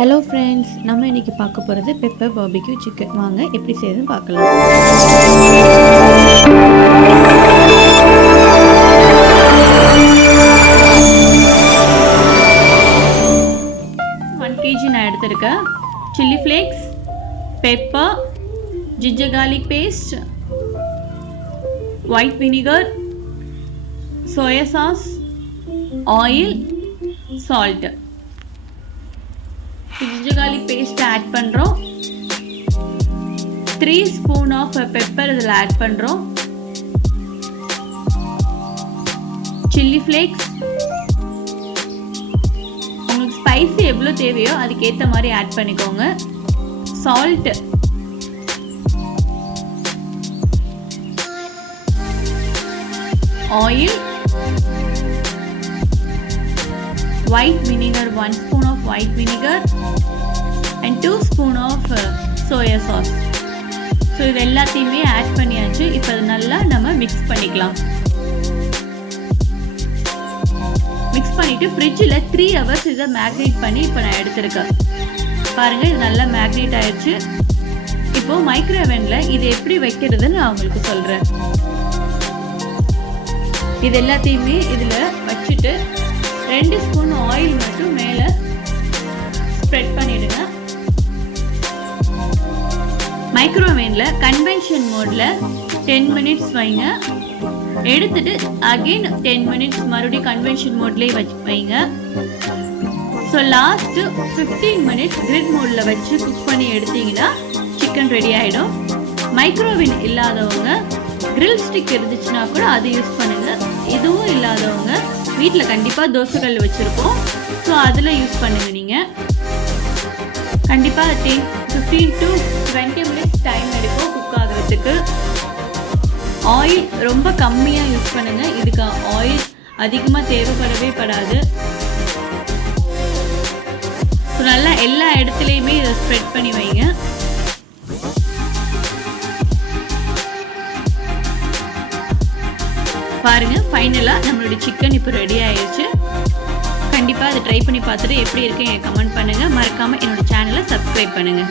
Hello friends, நம்ம இன்றைக்கி பார்க்க போகிறது பெப்பர் பார்பிக்யூ சிக்கன். வாங்க எப்படி செய்யுதுன்னு பார்க்கலாம். 1 kg நான் எடுத்திருக்கேன். Chilli flakes, pepper, ginger garlic paste, white vinegar, soya sauce, oil, salt. ginger garlic paste add பண்றோம். 3 spoon of pepper இதில் add பண்றோம். chili flakes, உங்களுக்கு ஸ்பைசி எவ்வளோ தேவையோ அதுக்கு ஏற்ற மாதிரி ஆட் பண்ணிக்கோங்க. Salt, oil, white vinegar, 1 spoon of white vinegar and 2 spoon of soya sauce. So இது எல்லாத்தையுமே ஆட் பண்ணியாச்சு. இப்போ அது நல்லா நம்ம மிக்ஸ் பண்ணிக்கலாம். மிக்ஸ் பண்ணிவிட்டு ஃப்ரிட்ஜில் 3 hours இதை மேக்னேட் பண்ணி இப்போ நான் எடுத்துருக்கேன். பாருங்கள், இது நல்லா மேக்னேட் ஆயிடுச்சு. இப்போது மைக்ரோவேவனில் இது எப்படி வைக்கிறதுன்னு நான் உங்களுக்கு சொல்கிறேன். இது எல்லாத்தையுமே இதில் வச்சுட்டு 2 ஸ்பூன் ஆயில் மட்டும் மேலே ஸ்ப்ரெட் பண்ணிடுங்க. மைக்ரோவேவனில் கன்வென்ஷன் மோடில் 10 minutes வைங்க. எடுத்துட்டு அகெயின் 10 minutes மறுபடியும் கன்வென்ஷன் மோட்லேயே வைங்க. ஸோ லாஸ்ட்டு 15 minutes கிரிட் மோடில் வச்சு குக் பண்ணி எடுத்தீங்கன்னா சிக்கன் ரெடி ஆகிடும். மைக்ரோவேவ் இல்லாதவங்க கிரில் ஸ்டிக் இருந்துச்சுன்னா கூட அது யூஸ் பண்ணுங்கள். இதுவும் இல்லாதவங்க வீட்டில் கண்டிப்பாக தோசைக்கல் வச்சுருக்கோம், ஸோ அதில் யூஸ் பண்ணுங்கள். நீங்கள் கண்டிப்பாக 15 to 20 minutes டைம் எடுக்கும் குக் ஆகிறதுக்கு. ஆயில் ரொம்ப கம்மியாக யூஸ் பண்ணுங்கள். இதுக்கு ஆயில் அதிகமாக தேவைப்படவே படாது. ஸோ நல்லா எல்லா இடத்துலையுமே இதை ஸ்ப்ரெட் பண்ணி வைங்க. பாருங்கள், ஃபைனலாக நம்மளுடைய சிக்கன் இப்போ ரெடி ஆயிடுச்சு. கண்டிப்பாக அதை ட்ரை பண்ணி பார்த்துட்டு எப்படி இருக்கு எனக்கு கமெண்ட் பண்ணுங்கள். மறக்காமல் என்னோட சேனலை சப்ஸ்கிரைப் பண்ணுங்கள்.